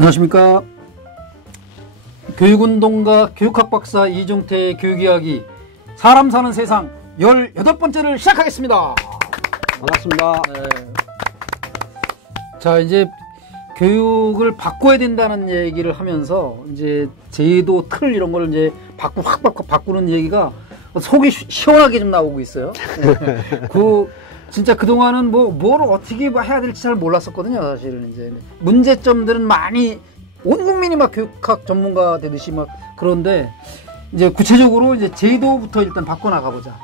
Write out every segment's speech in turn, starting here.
안녕하십니까. 교육운동가 교육학 박사 이종태의 교육이야기 사람 사는 세상 18번째를 시작하겠습니다. 반갑습니다. 네. 자, 이제 교육을 바꿔야 된다는 얘기를 하면서 이제 제도 틀 이런 걸 이제 확 바꾸는 얘기가 속이 시원하게 좀 나오고 있어요. 네. 진짜 그동안은 뭘 어떻게 해야 될지 잘 몰랐었거든요, 사실은. 이제 문제점들은 많이 온 국민이 막 교육학 전문가 되듯이 막 그런데 이제 구체적으로 이제 제도부터 일단 바꿔나가보자.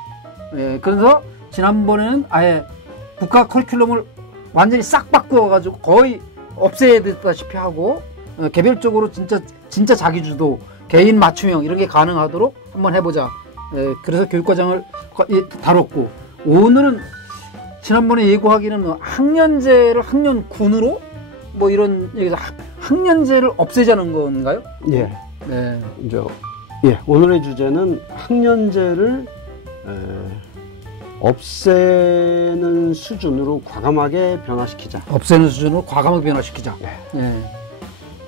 예, 그래서 지난번에는 아예 국가 커리큘럼을 완전히 싹 바꾸어가지고 거의 없애야 됐다시피 하고 개별적으로 진짜 자기주도, 개인 맞춤형 이런 게 가능하도록 한번 해보자. 예, 그래서 교육과정을 다뤘고 오늘은 지난번에 예고하기는 학년제를 학년군으로 이런 얘기죠. 학년제를 없애자는 건가요? 예. 네. 오늘의 주제는 학년제를 없애는 수준으로 과감하게 변화시키자. 없애는 수준으로 과감하게 변화시키자. 예. 예.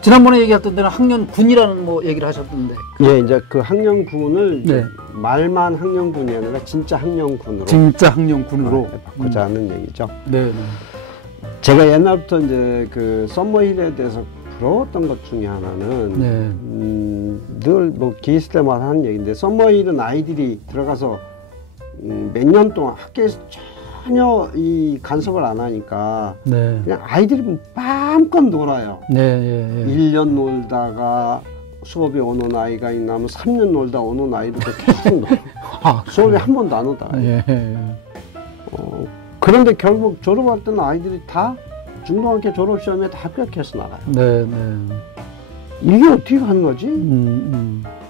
지난번에 얘기했던 데는 학년군이라는 얘기를 하셨던데. 예, 이제 그 학년군을 네. 말만 학년군이 아니라 진짜 학년군으로. 진짜 학년군으로 바꾸자는 얘기죠. 네. 네. 제가 옛날부터 이제 그 썸머힐에 대해서 부러웠던 것 중에 하나는 늘 기회 있을 때마다 하는 얘기인데 썸머힐은 아이들이 들어가서 몇 년 동안 학교에서 전혀 이 간섭을 안 하니까 네. 그냥 아이들이 마음껏 놀아요. 네. 1년 놀다가 수업이 오는 아이가 있나면 3년 놀다 오는 아이들도 계속 놀아. 수업이 한 번도 안 오다. 예. 그런데 결국 졸업할 때는 아이들이 다 중등학교 졸업시험에 다 합격해서 나가요. 네. 이게 어떻게 하는 거지?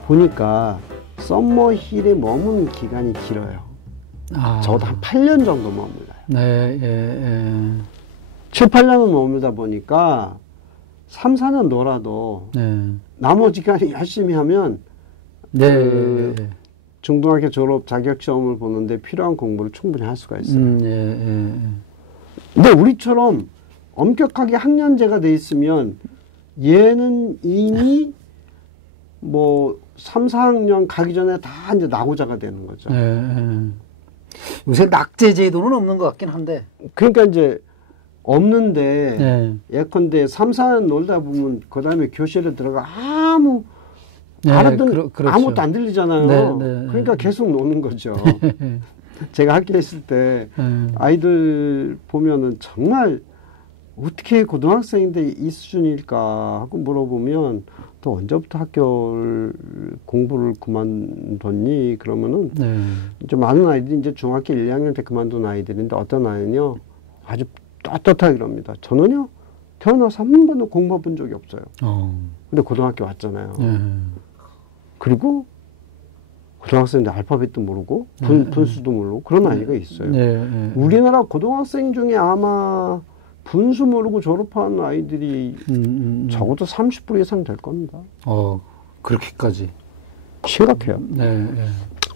보니까 썸머힐에 머무는 기간이 길어요. 적어도 한 8년 정도 머물러요. 네. 7, 8년은 머물다 보니까 3, 4년 놀아도 나머지 기간 열심히 하면 중등학교 졸업 자격시험을 보는데 필요한 공부를 충분히 할 수가 있어요. 근데 우리처럼 엄격하게 학년제가 돼 있으면 얘는 이미 3, 4학년 가기 전에 다 이제 낙오자가 되는 거죠. 요새 낙제 제도는 없는 것 같긴 한데. 그러니까 이제 없는데 예컨대 3, 4년 놀다 보면 그 다음에 교실에 들어가 알았던 그렇죠. 아무것도 안 들리잖아요. 그러니까 계속 노는 거죠. 제가 학교에 있을 때 아이들 보면은 정말 어떻게 고등학생인데 이 수준일까 하고 물어보면 또 언제부터 공부를 그만뒀니? 그러면은 이제 많은 아이들이 이제 중학교 1, 2학년 때 그만둔 아이들인데 어떤 아이는요 아주 떳떳하게 그럽니다. 저는요 태어나서 한 번도 공부해 본 적이 없어요. 근데 고등학교 왔잖아요. 그리고 고등학생인데 알파벳도 모르고 분수도 모르고 그런 아이가 있어요. 우리나라 고등학생 중에 아마 분수 모르고 졸업한 아이들이 적어도 30% 이상 될 겁니다. 그렇게까지. 심각해요.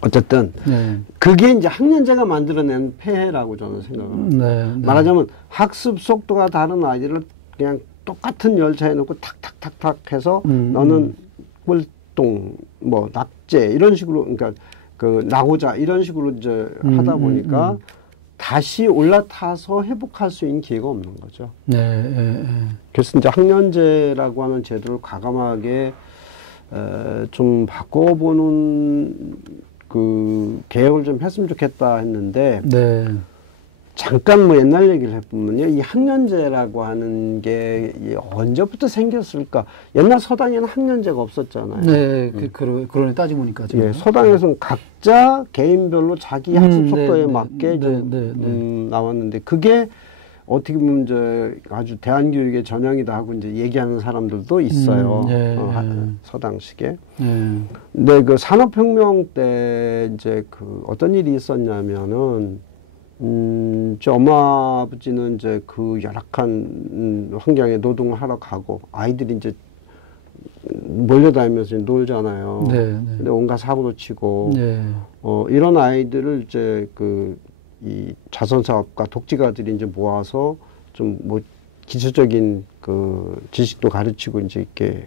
어쨌든 그게 이제 학년제가 만들어낸 폐해라고 저는 생각합니다. 말하자면 학습 속도가 다른 아이들을 그냥 똑같은 열차에 놓고 탁탁탁탁 해서 너는 꼴동, 낙제 이런 식으로 그러니까 그 낙오자 이런 식으로 이제 하다 보니까 다시 올라타서 회복할 수 있는 기회가 없는 거죠. 그래서 이제 학년제라고 하는 제도를 과감하게 좀 바꿔보는 그 개혁을 좀 했으면 좋겠다 했는데 잠깐 옛날 얘기를 해보면요, 이 학년제라고 하는 게 언제부터 생겼을까? 옛날 서당에는 학년제가 없었잖아요. 그러네 따지고 보니까. 서당에서는 각자 개인별로 자기 학습 속도에 맞게 나왔는데 그게 어떻게 보면 이제 아주 대한교육의 전형이다 하고 이제 얘기하는 사람들도 있어요. 서당식에. 근데 그 산업혁명 때 이제 어떤 일이 있었냐면은 저 엄마 아버지는 이제 그 열악한 환경에 노동을 하러 가고 아이들이 이제 몰려다니면서 놀잖아요. 근데 온갖 사고도 치고 이런 아이들을 이제 이 자선사업가 독지가들이 이제 모아서 좀 기초적인 그 지식도 가르치고 이제 이렇게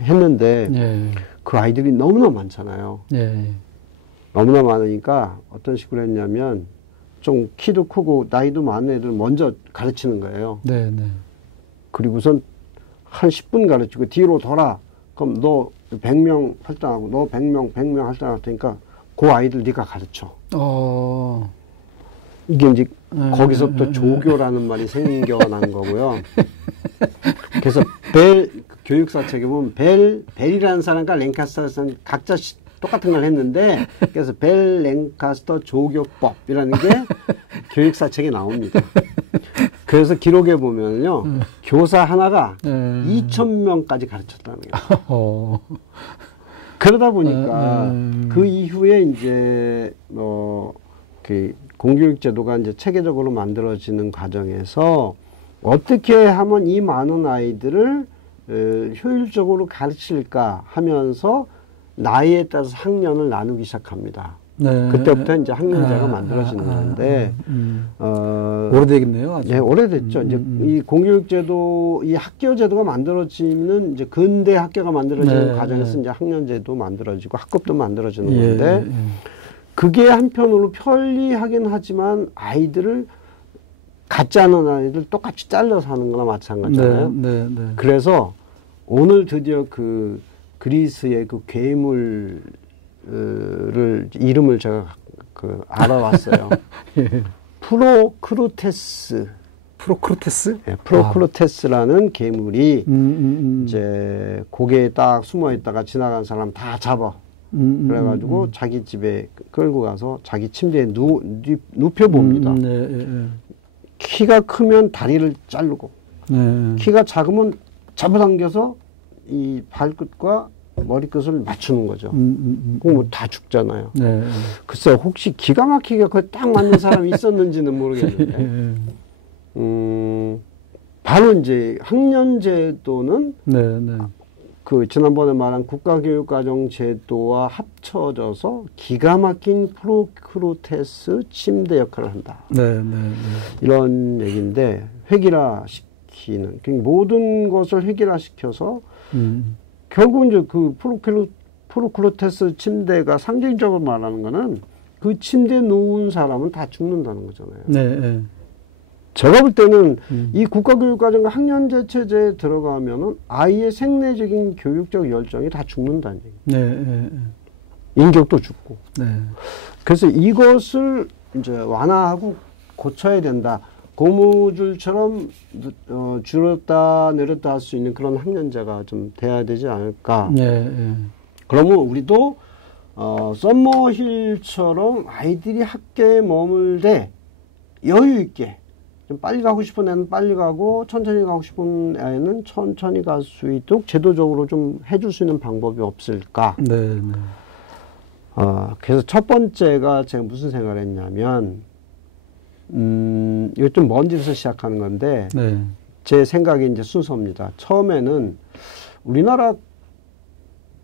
했는데 예. 그 아이들이 너무나 많잖아요. 예. 너무나 많으니까 어떤 식으로 했냐면 좀 키도 크고 나이도 많은 애들 먼저 가르치는 거예요. 네, 네. 그리고선 한 10분 가르치고 뒤로 돌아. 그럼 너 100명 할당하고 너 100명 할당할 테니까 그 아이들 네가 가르쳐. 이게 이제 거기서부터 조교라는 말이 생겨난 거고요. 그래서 교육사 책에 보면 벨이라는 사람과 랭카스터라는 사람 각자 똑같은 걸 했는데 그래서 벨 랭카스터 조교법이라는 게 교육사 책에 나옵니다. 그래서 기록에 보면요. 교사 하나가 2,000명까지 가르쳤다는 거예요. 그러다 보니까 그 이후에 이제 그 공교육 제도가 이제 체계적으로 만들어지는 과정에서 어떻게 하면 이 많은 아이들을 효율적으로 가르칠까 하면서 나이에 따라서 학년을 나누기 시작합니다. 네. 그때부터 이제 학년제가 만들어지는 건데, 오래되겠네요. 아주. 네, 오래됐죠. 이제 이 공교육제도, 이 학교제도가 만들어지는 이제 근대 학교가 만들어지는 네. 과정에서 이제 학년제도 만들어지고 학급도 만들어지는 건데, 그게 한편으로 편리하긴 하지만 아이들을 같지 않은 아이들 똑같이 잘라서 하는 거나 마찬가지잖아요. 네, 그래서 오늘 드디어 그 그리스의 그 괴물을 이름을 제가 알아왔어요. 예. 프로크루테스. 네, 프로크루테스라는 괴물이 이제 고개에 딱 숨어 있다가 지나간 사람 다 잡아. 그래가지고 자기 집에 끌고 가서 자기 침대에 눕혀봅니다. 키가 크면 다리를 자르고, 키가 작으면 잡아당겨서 이 발끝과 머리끝을 맞추는 거죠. 그럼 뭐 다 죽잖아요. 네. 글쎄 혹시 기가 막히게 그걸 딱 맞는 사람이 있었는지는 모르겠는데 바로 이제 학년제도는 그 지난번에 말한 국가교육과정 제도와 합쳐져서 기가 막힌 프로크루테스 침대 역할을 한다. 이런 얘기인데 획일화시키는 모든 것을 획일화시켜서 결국 이제 그 프로크루테스 침대가 상징적으로 말하는 거는 그 침대에 누운 사람은 다 죽는다는 거잖아요. 네. 제가 볼 때는 이 국가교육과정과 학년제 체제에 들어가면은 아이의 생내적인 교육적 열정이 다 죽는다는 얘기예요. 인격도 죽고. 그래서 이것을 이제 완화하고 고쳐야 된다. 고무줄처럼 줄었다 내렸다 할 수 있는 그런 학년제가 좀 돼야 되지 않을까. 그러면 우리도 썸머힐처럼 아이들이 학교에 머물되 여유 있게 좀 빨리 가고 싶은 애는 빨리 가고 천천히 가고 싶은 애는 천천히 갈 수 있도록 제도적으로 좀 해줄 수 있는 방법이 없을까. 그래서 첫 번째가 제가 무슨 생각을 했냐면 이거 좀 먼 데서 시작하는 건데, 제 생각이 이제 순서입니다. 처음에는 우리나라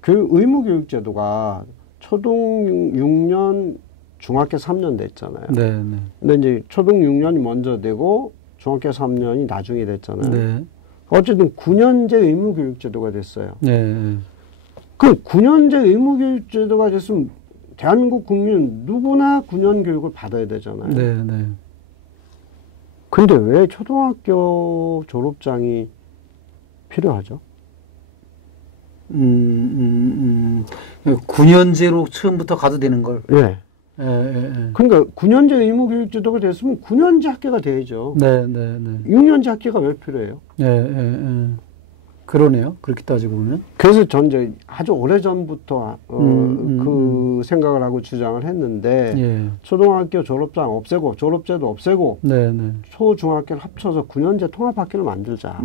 의무교육제도가 초등 6년, 중학교 3년 됐잖아요. 근데 이제 초등 6년이 먼저 되고 중학교 3년이 나중에 됐잖아요. 어쨌든 9년제 의무교육제도가 됐어요. 그럼 9년제 의무교육제도가 됐으면 대한민국 국민 누구나 9년 교육을 받아야 되잖아요. 근데 왜 초등학교 졸업장이 필요하죠? 9년제로 처음부터 가도 되는 걸. 그러니까 9년제 의무교육제도가 됐으면 9년제 학교가 돼야죠. 6년제 학교가 왜 필요해요? 그러네요. 그렇게 따지고 보면. 그래서 전 이제 아주 오래전부터 그 생각을 하고 주장을 했는데 초등학교 졸업장 없애고 졸업제도 없애고 초중학교를 합쳐서 9년제 통합학교를 만들자.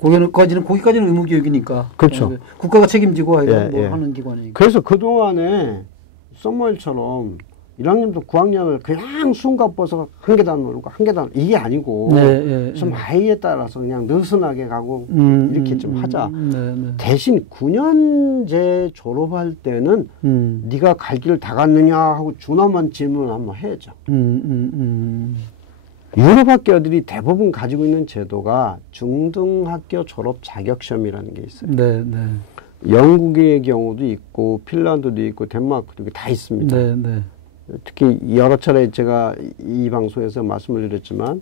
거기까지는 의무교육이니까. 그렇죠. 국가가 책임지고 하는 기관이니까. 그래서 그동안에 썸머일처럼 1학년부터 9학년을 그냥 숨가 벗어 한 계단 오르고 한 계단 이게 아니고 좀 아이에 따라서 그냥 느슨하게 가고 이렇게 좀 하자. 대신 9년제 졸업할 때는 네가 갈 길 다 갔느냐 하고 준엄한 질문을 한번 해야죠. 유럽 학교들이 대부분 가지고 있는 제도가 중등학교 졸업 자격시험이라는 게 있어요. 네, 네. 영국의 경우도 있고 핀란드도 있고 덴마크도 있고 다 있습니다. 네, 네. 특히 여러 차례 제가 이 방송에서 말씀을 드렸지만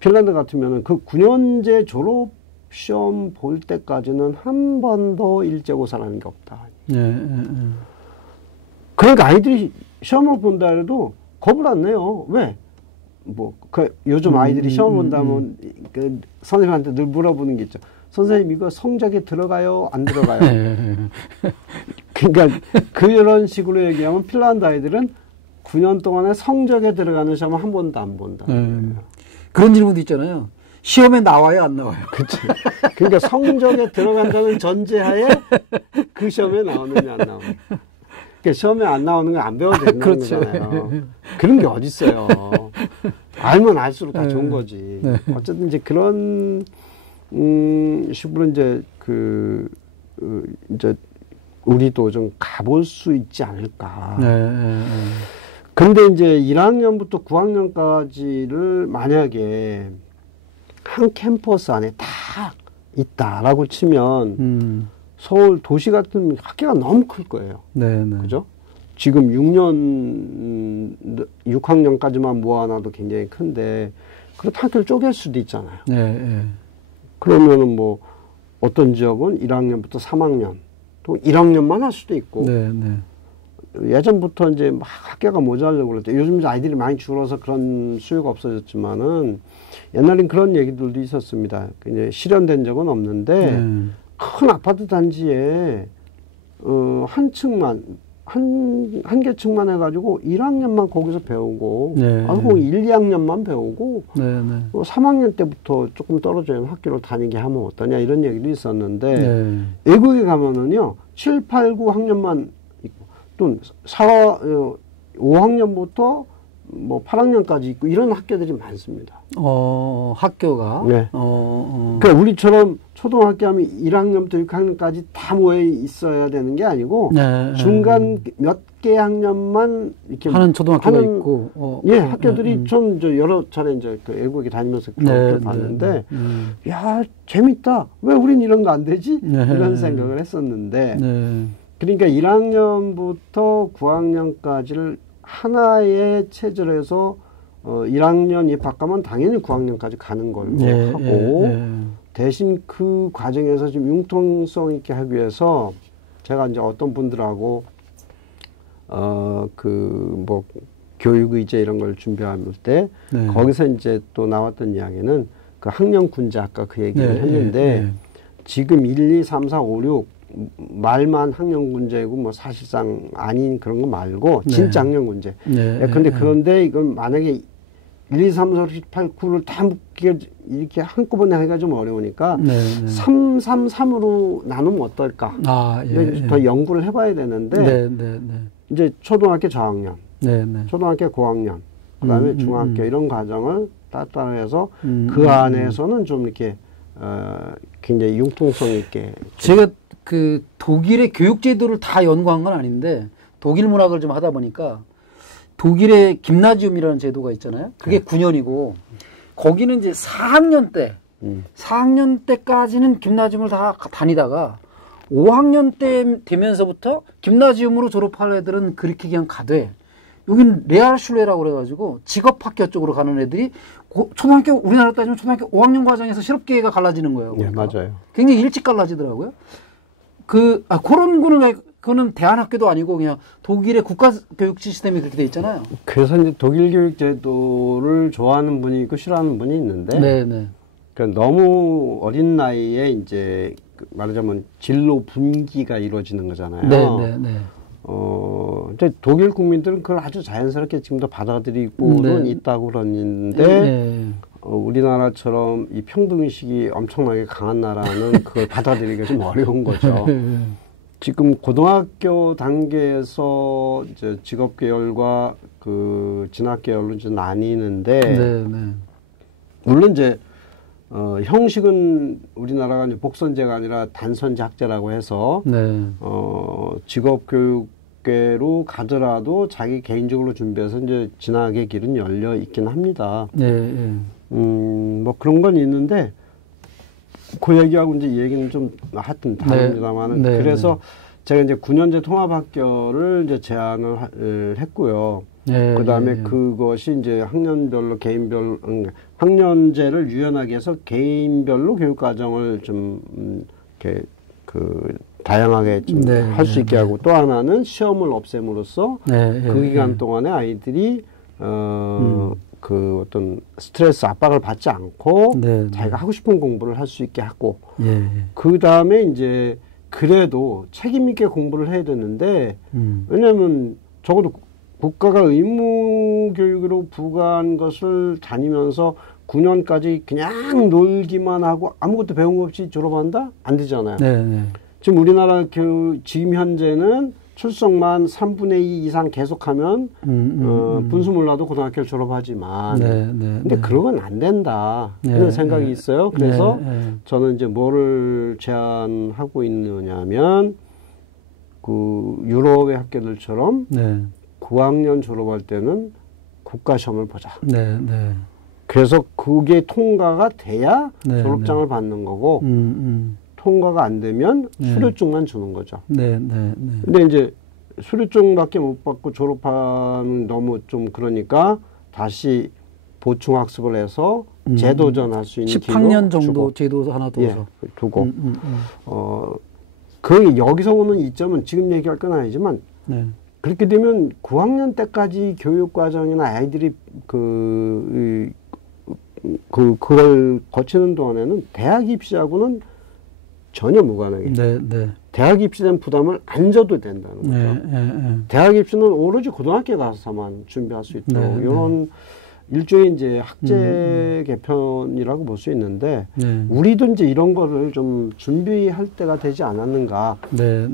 핀란드 같으면은 그 9년제 졸업 시험 볼 때까지는 한 번도 일제고사라는 게 없다. 그러니까 아이들이 시험을 본다 해도 겁을 안 내요. 왜? 요즘 아이들이 시험을 본다면 그 선생님한테 늘 물어보는 게 있죠. 선생님 이거 성적에 들어가요? 안 들어가요? 그러니까 그런 식으로 얘기하면 핀란드 아이들은 9년 동안에 성적에 들어가는 시험을 한 번도 안 본다. 그런 질문도 있잖아요. 시험에 나와요, 안 나와요? 그렇죠. 그러니까 성적에 들어간다는 전제하에 그 시험에 나오느냐 안 나오느냐. 그러니까 시험에 안 나오는 건 안 배워도 되는 그렇죠. 거잖아요. 그런 게 어딨어요. 알면 알수록 다 좋은 거지. 네. 어쨌든 이제 그런 식으로 이제 이제 우리도 좀 가볼 수 있지 않을까. 근데 이제 1학년부터 9학년까지를 만약에 한 캠퍼스 안에 다 있다라고 치면 서울 도시 같은 학교가 너무 클 거예요. 그죠? 지금 6학년까지만 모아놔도 굉장히 큰데, 그렇다 학교를 쪼갤 수도 있잖아요. 그러면은 뭐, 어떤 지역은 1학년부터 3학년, 또 1학년만 할 수도 있고, 예전부터 이제 막 학교가 모자라려고 그럴 때, 요즘 이제 아이들이 많이 줄어서 그런 수요가 없어졌지만은, 옛날엔 그런 얘기들도 있었습니다. 이제 실현된 적은 없는데, 큰 아파트 단지에, 한 층만, 한 개 층만 해가지고 1학년만 거기서 배우고, 아이고 1, 2학년만 배우고, 3학년 때부터 조금 떨어져 있는 학교를 다니게 하면 어떠냐, 이런 얘기도 있었는데, 외국에 가면은요, 7, 8, 9학년만 있고, 또 5학년부터 뭐 8학년까지 있고, 이런 학교들이 많습니다. 학교가? 네. 그러니까 우리처럼 초등학교 하면 1학년부터 6학년까지 다 모여 있어야 되는 게 아니고, 중간 몇 개 학년만 이렇게 하는 초등학교가 있고, 학교들이 좀 여러 차례 이제 그 외국에 다니면서 그걸 봤는데, 야, 재밌다. 왜 우린 이런 거 안 되지? 이런 생각을 했었는데, 그러니까 1학년부터 9학년까지를 하나의 체제로 해서 1학년 입학하면 당연히 9학년까지 가는 걸로 하고, 대신 그 과정에서 좀 융통성 있게 하기 위해서 제가 이제 어떤 분들하고 교육의제 이런 걸 준비할 때 거기서 이제 또 나왔던 이야기는 그 학년군제 아까 그 얘기를 했는데 지금 1, 2, 3, 4, 5, 6 말만 학년군제고 뭐 사실상 아닌 그런 거 말고 진짜 학년군제. 그런데 이건 만약에 1, 2, 3, 4, 5, 6, 7, 8, 9를 다 묶게 이렇게 한꺼번에 하기가 좀 어려우니까 3, 3, 3으로 나누면 어떨까? 더 연구를 해봐야 되는데 이제 초등학교 저학년, 초등학교 고학년, 그다음에 중학교 이런 과정을 따라해서 그 안에서는 좀 이렇게 굉장히 융통성 있게. 제가 그 독일의 교육 제도를 다 연구한 건 아닌데 독일 문학을 좀 하다 보니까 독일의 김나지움이라는 제도가 있잖아요. 그게 9년이고 거기는 이제 4학년 때까지는 김나지움을 다 다니다가 5학년 때 되면서부터 김나지움으로 졸업할 애들은 그렇게 그냥 가되 여기는 레알슐레라고 그래가지고 직업학교 쪽으로 가는 애들이 초등학교 우리나라 따지면 초등학교 5학년 과정에서 실업계가 갈라지는 거예요. 그러니까. 맞아요. 굉장히 일찍 갈라지더라고요. 그런 그거는 대안학교도 아니고 그냥 독일의 국가교육 시스템이 그렇게 돼 있잖아요. 그래서 이제 독일 교육 제도를 좋아하는 분이 있고 싫어하는 분이 있는데, 그러니까 너무 어린 나이에 이제 말하자면 진로 분기가 이루어지는 거잖아요. 이제 독일 국민들은 그걸 아주 자연스럽게 지금도 받아들이고는 있다고 그러는데, 우리나라처럼 이 평등의식이 엄청나게 강한 나라는 그걸 받아들이기가 좀 어려운 거죠. 지금 고등학교 단계에서 이제 직업 계열과 그 진학 계열로 이제 나뉘는데, 물론 이제 형식은 우리나라가 이제 복선제가 아니라 단선제 학제라고 해서 직업 교육과 교육계로 가더라도 자기 개인적으로 준비해서 이제 진학의 길은 열려 있긴 합니다. 뭐 그런 건 있는데 그 얘기하고 이제 이 얘기는 좀 하여튼 다릅니다만은 그래서 제가 이제 9년제 통합학교를 이제 제안을 했고요. 그 다음에 그것이 이제 학년별로 학년제를 유연하게 해서 개인별로 교육과정을 좀, 이렇게, 다양하게 좀 할 수 있게 하고 또 하나는 시험을 없앰으로써 그 기간 동안에 아이들이, 그 어떤 스트레스 압박을 받지 않고 자기가 하고 싶은 공부를 할 수 있게 하고 그 다음에 이제 그래도 책임있게 공부를 해야 되는데 왜냐면 적어도 국가가 의무 교육으로 부과한 것을 다니면서 9년까지 그냥 놀기만 하고 아무것도 배운 거 없이 졸업한다? 안 되잖아요. 지금 우리나라 지금 현재는 출석만 3분의 2 이상 계속하면 분수 몰라도 고등학교를 졸업하지만 근데 그러면 안 된다 이런 생각이 있어요. 그래서 저는 이제 뭐를 제안하고 있느냐면 그 유럽의 학교들처럼 9학년 졸업할 때는 국가시험을 보자. 그래서 그게 통과가 돼야 졸업장을 받는 거고 통과가 안 되면 수료증만 주는 거죠. 근데 이제 수료증밖에 못 받고 졸업하면 너무 좀 그러니까 다시 보충학습을 해서 재도전할 수 있는 10학년 정도 주고. 재도 하나 둬서 두고 그 여기서 오는 이점은 지금 얘기할 건 아니지만 그렇게 되면 9학년 때까지 교육과정이나 아이들이 그걸 거치는 동안에는 대학 입시하고는 전혀 무관하게 대학 입시된 부담을 안 져도 된다는 거죠. 대학 입시는 오로지 고등학교 가서만 준비할 수 있도록 이런 일종의 이제 학제 개편이라고 볼 수 있는데 우리도 이제 이런 거를 좀 준비할 때가 되지 않았는가.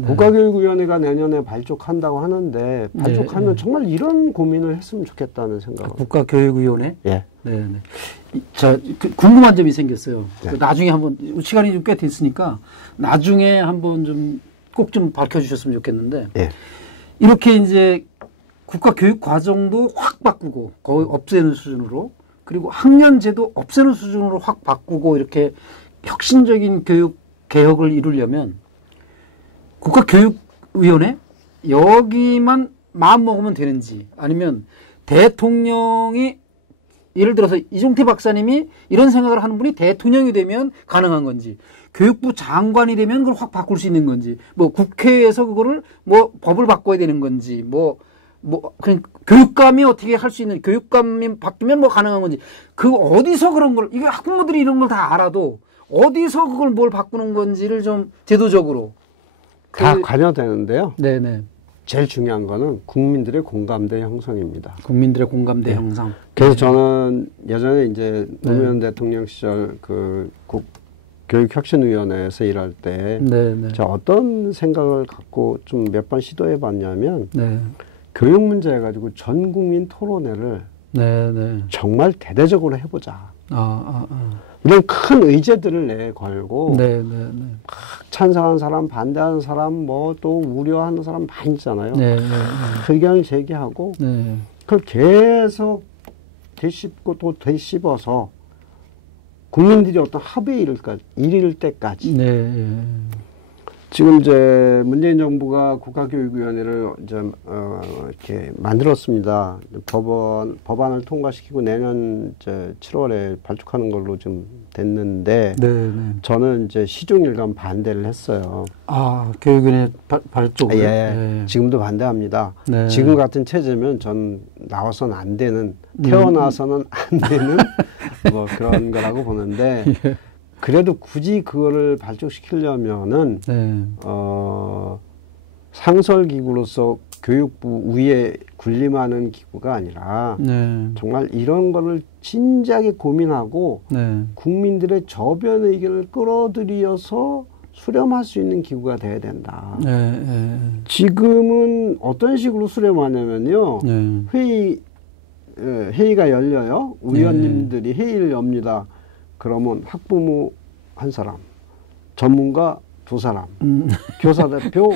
국가교육위원회가 내년에 발족한다고 하는데 발족하면 정말 이런 고민을 했으면 좋겠다는 생각. 국가교육위원회? 자, 궁금한 점이 생겼어요. 나중에 한번 시간이 좀 꽤 됐으니까 나중에 한번 좀 꼭 좀 밝혀주셨으면 좋겠는데 이렇게 이제 국가교육 과정도 확 바꾸고 거의 없애는 수준으로 그리고 학년제도 없애는 수준으로 확 바꾸고 이렇게 혁신적인 교육 개혁을 이루려면 국가교육위원회 여기만 마음 먹으면 되는지 아니면 대통령이 예를 들어서 이종태 박사님이 이런 생각을 하는 분이 대통령이 되면 가능한 건지 교육부 장관이 되면 그걸 확 바꿀 수 있는 건지 뭐 국회에서 그거를 뭐 법을 바꿔야 되는 건지 그냥 교육감이 어떻게 할 수 있는 교육감이 바뀌면 뭐 가능한 건지 그 어디서 그런 걸 이게 학부모들이 이런 걸 다 알아도 어디서 그걸 뭘 바꾸는 건지를 좀 제도적으로 다 관여되는데요. 제일 중요한 거는 국민들의 공감대 형성입니다. 국민들의 공감대 형성. 그래서 저는 예전에 이제 노무현 대통령 시절 교육혁신위원회에서 일할 때 제가 어떤 생각을 갖고 좀 몇 번 시도해 봤냐면 교육 문제 해가지고 전 국민 토론회를 정말 대대적으로 해보자. 이런 큰 의제들을 내걸고 찬성하는 사람, 반대하는 사람, 뭐 또 우려하는 사람 많이 있잖아요. 의견을 제기하고 그걸 계속 되씹고 또 되씹어서 국민들이 어떤 합의에 이를 때까지 지금 이제 문재인 정부가 국가교육위원회를 이제 이렇게 만들었습니다. 법안을 통과시키고 내년 이제 7월에 발족하는 걸로 좀 됐는데 저는 이제 시종일관 반대를 했어요. 교육위원회 발족을? 지금도 반대합니다. 지금 같은 체제면 전 나와서는 안 되는 태어나서는 안 되는 뭐 그런 거라고 보는데. 그래도 굳이 그거를 발족시키려면은 상설기구로서 교육부 위에 군림하는 기구가 아니라 정말 이런 거를 진지하게 고민하고 국민들의 저변 의견을 끌어들여서 수렴할 수 있는 기구가 돼야 된다. 지금은 어떤 식으로 수렴하냐면요. 회의가 열려요. 위원님들이 회의를 엽니다. 그러면 학부모 한 사람, 전문가 두 사람, 교사 대표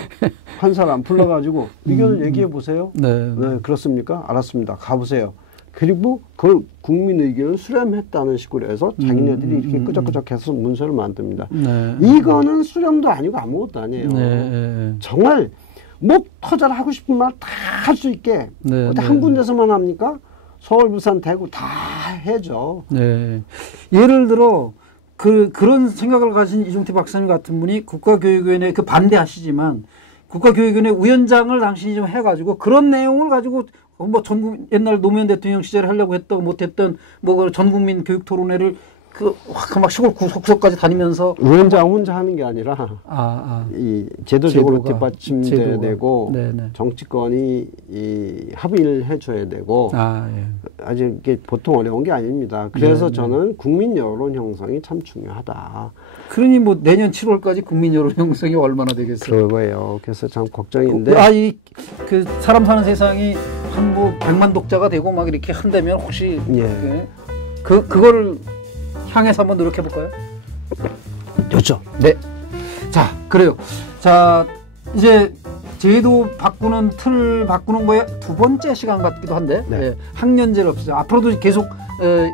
한 사람 불러가지고 의견을 얘기해 보세요. 네, 그렇습니까? 알았습니다. 가보세요. 그리고 그걸 국민 의견을 수렴했다는 식으로 해서 자기네들이 이렇게 끄적끄적해서 문서를 만듭니다. 네. 이거는 수렴도 아니고 아무것도 아니에요. 네. 정말 목 터져라 하고 싶은 말 다 할 수 있게 어디 한 군데서만 합니까? 서울, 부산, 대구 다 해죠. 네. 예를 들어 그런 생각을 가진 이종태 박사님 같은 분이 국가교육위원회 반대하시지만 국가교육위원회 위원장을 당신이 좀 해가지고 그런 내용을 가지고 뭐 옛날 노무현 대통령 시절에 하려고 했던 못했던 뭐 전국민 교육 토론회를 막 시골 구석까지 다니면서 위원장 혼자 하는 게 아니라 이 제도적으로 뒷받침돼야 되고 정치권이 이 합의를 해줘야 되고 아주 이게 보통 어려운 게 아닙니다. 그래서 저는 국민 여론 형성이 참 중요하다. 그러니 뭐 내년 7월까지 국민 여론 형성이 얼마나 되겠어요? 그거예요. 그래서 참 걱정인데. 그 사람 사는 세상이 한 뭐 100만 독자가 되고 막 이렇게 한다면 혹시 그거를 향해서 한번 노력해 볼까요? 좋죠. 네. 자, 그래요. 자, 이제 제도 바꾸는 틀 바꾸는 거에 두 번째 시간 같기도 한데 학년제를 없애자. 앞으로도 계속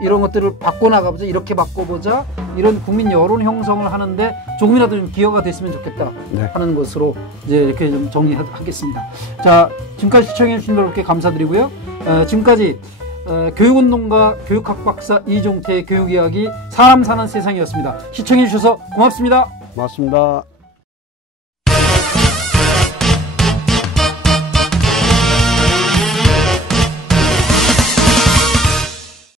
이런 것들을 바꿔나가보자. 이렇게 바꿔보자. 이런 국민 여론 형성을 하는데 조금이라도 좀 기여가 됐으면 좋겠다 하는 것으로 이제 이렇게 좀 정리하겠습니다. 자, 지금까지 시청해 주신 여러분께 감사드리고요. 지금까지 교육운동가 교육학 박사 이종태의 교육이야기 사람 사는 세상이었습니다. 시청해 주셔서 고맙습니다. 고맙습니다.